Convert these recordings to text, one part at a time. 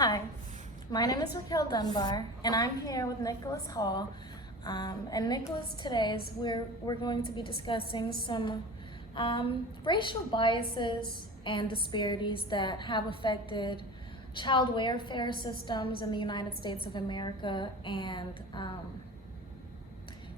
Hi, my name is Raquelle Dunbar, and I'm here with Nicholas Hall. And Nicholas, we're going to be discussing some racial biases and disparities that have affected child welfare systems in the United States of America, and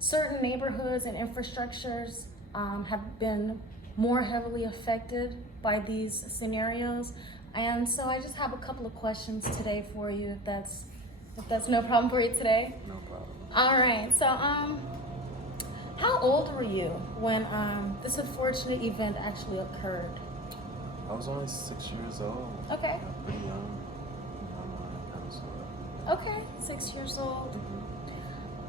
certain neighborhoods and infrastructures have been more heavily affected by these scenarios. And so I just have a couple of questions today for you, if that's no problem for you today. No problem. All right. So how old were you when this unfortunate event actually occurred? I was only 6 years old. Okay. Yeah, pretty young. Kind of sort of. Okay, 6 years old.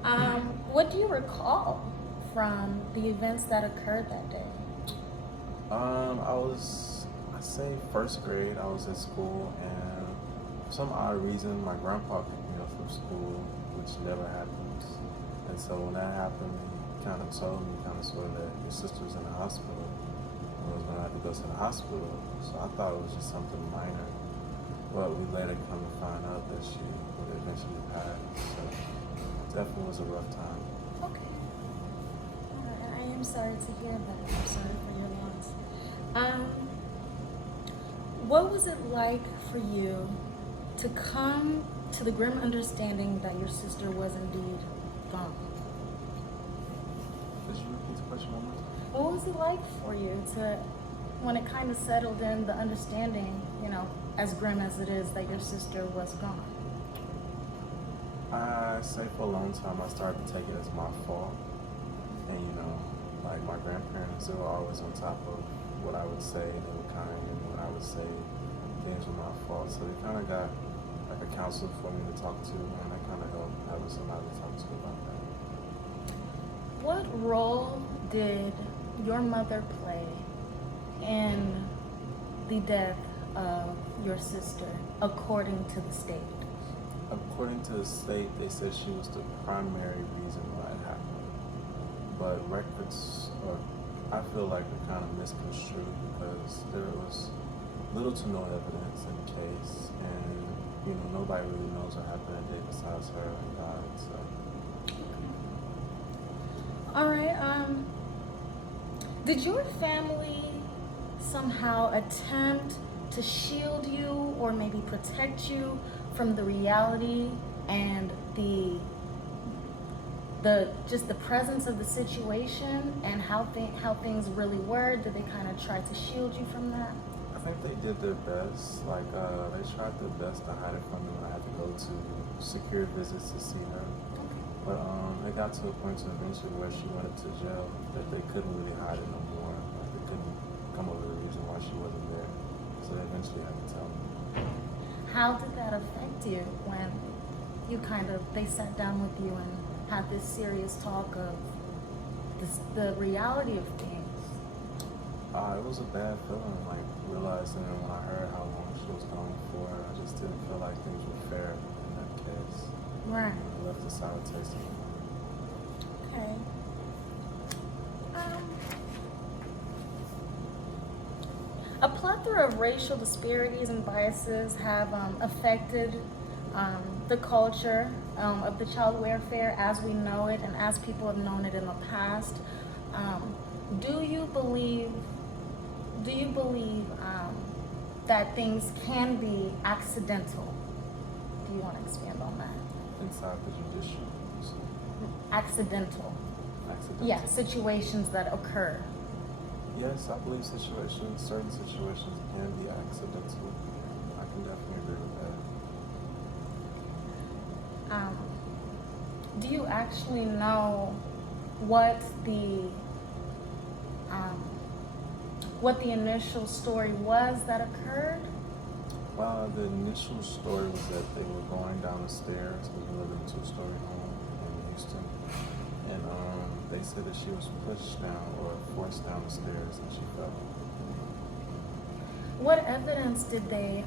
Mm-hmm. What do you recall from the events that occurred that day? I say first grade. I was at school, and for some odd reason, my grandpa picked me up from school, which never happens. And so when that happened, he kind of told me, kind of sort of, that your sister was in the hospital. I was going to have to go to the hospital. So I thought it was just something minor. But we later come to find out that she would eventually pass. So it definitely was a rough time. Okay. All right. I am sorry to hear that. I'm sorry for your loss. What was it like for you to come to the grim understanding that your sister was indeed gone? Could you repeat the question one more time? What was it like for you when it kind of settled in, the understanding, as grim as it is, that your sister was gone? I say for a long time I started to take it as my fault. And like my grandparents, they were always on top of what I would say, and they were kind, and when I would say things were my fault. So they kind of got like a counselor for me to talk to, and that kind of helped having somebody to talk to about that. What role did your mother play in the death of your sister, according to the state? According to the state, they said she was the primary reason why it happened. But records, I feel like they're kind of misconstrued because there was little to no evidence in the case, and nobody really knows what happened that day besides her and God. So. All right. Did your family somehow attempt to shield you or maybe protect you from the reality and the presence of the situation and how things really were? Did they kind of try to shield you from that? I think they did their best. Like they tried their best to hide it from me when I had to go to secure visits to see her. But it got to a point eventually where she went into jail that they couldn't really hide it no more. Like they couldn't come up with a reason why she wasn't there. So they eventually had to tell me. How did that affect you when they sat down with you and had this serious talk of the reality of things? It was a bad feeling, like realizing when I heard how long she was gone for, I just didn't feel like things were fair in that case. Right. It left a sour taste in my mouth. Okay. A plethora of racial disparities and biases have affected the culture of the child welfare as we know it and as people have known it in the past. Do you believe that things can be accidental? Do you want to expand on that? Inside the judicial. Accidental. Accidental. Yeah, situations that occur. Yes, I believe certain situations can be accidental. I can definitely agree with that. Do you actually know what the initial story was that occurred? The initial story was that they were going down the stairs. We lived in a 2-story home in Houston. And they said that she was pushed down or forced down the stairs and she fell. What evidence did they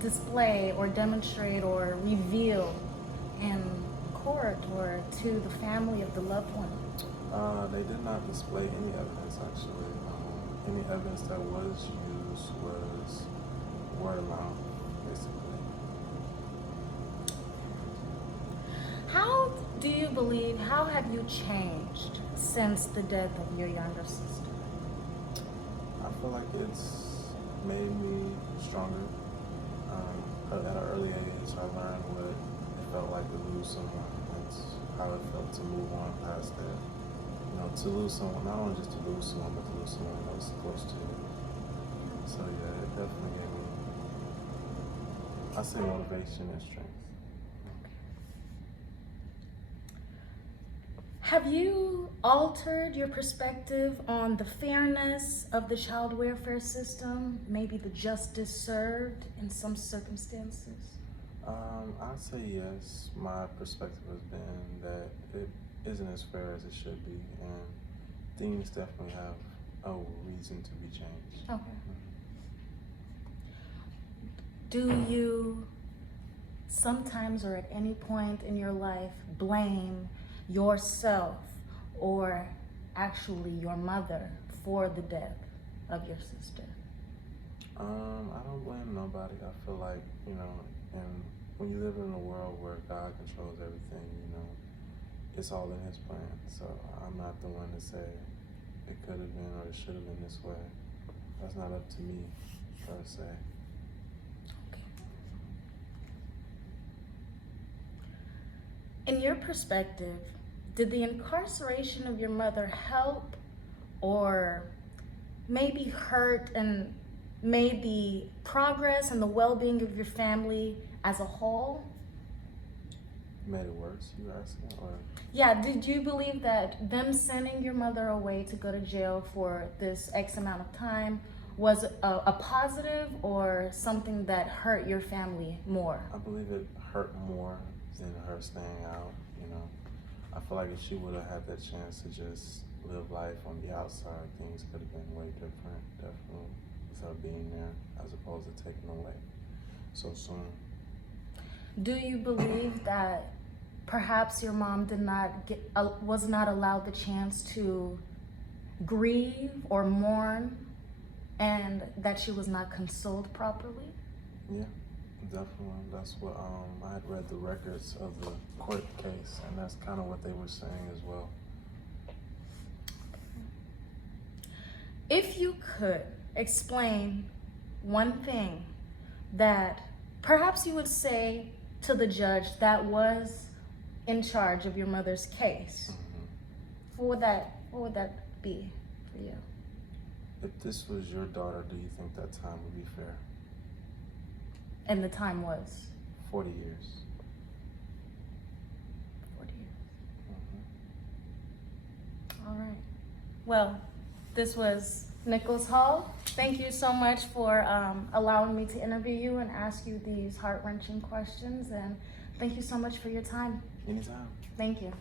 display or demonstrate or reveal in court or to the family of the loved one? They did not display any evidence, actually. Any evidence that was used was word of mouth, basically. believe, how have you changed since the death of your younger sister? I feel like it's made me stronger. At an early age, I learned what it felt like to lose someone. That's how it felt to move on past that. You know, to lose someone, not only just to lose someone, but to lose someone that was close to you. So yeah, it definitely gave me, I say, motivation and strength. Have you altered your perspective on the fairness of the child welfare system, maybe the justice served in some circumstances? I'd say yes. My perspective has been that it isn't as fair as it should be, and things definitely have a reason to be changed. Okay. Do you sometimes or at any point in your life blame yourself or actually your mother for the death of your sister? I don't blame nobody. I feel like, you know, and when you live in a world where God controls everything, you know, it's all in His plan. So I'm not the one to say it could have been or it should have been this way. That's not up to me, per se. In your perspective, did the incarceration of your mother help or maybe hurt and made the progress and the well-being of your family as a whole? Made it worse, you asking? Or? Yeah, did you believe that them sending your mother away to go to jail for this X amount of time was a positive or something that hurt your family more? I believe it hurt more than her staying out, you know. I feel like if she would have had that chance to just live life on the outside, things could have been way different, definitely, with her being there, as opposed to taking away so soon. Do you believe that perhaps your mom was not allowed the chance to grieve or mourn, and that she was not consoled properly? Yeah. Definitely. That's what I had read the records of the court case, and that's kind of what they were saying as well. If you could explain one thing that perhaps you would say to the judge that was in charge of your mother's case, what would that be for you? If this was your daughter, do you think that time would be fair? And the time was? 40 years. 40 years. All right. Well, this was Nicholas Hall. Thank you so much for allowing me to interview you and ask you these heart-wrenching questions. And thank you so much for your time. Anytime. Thank you.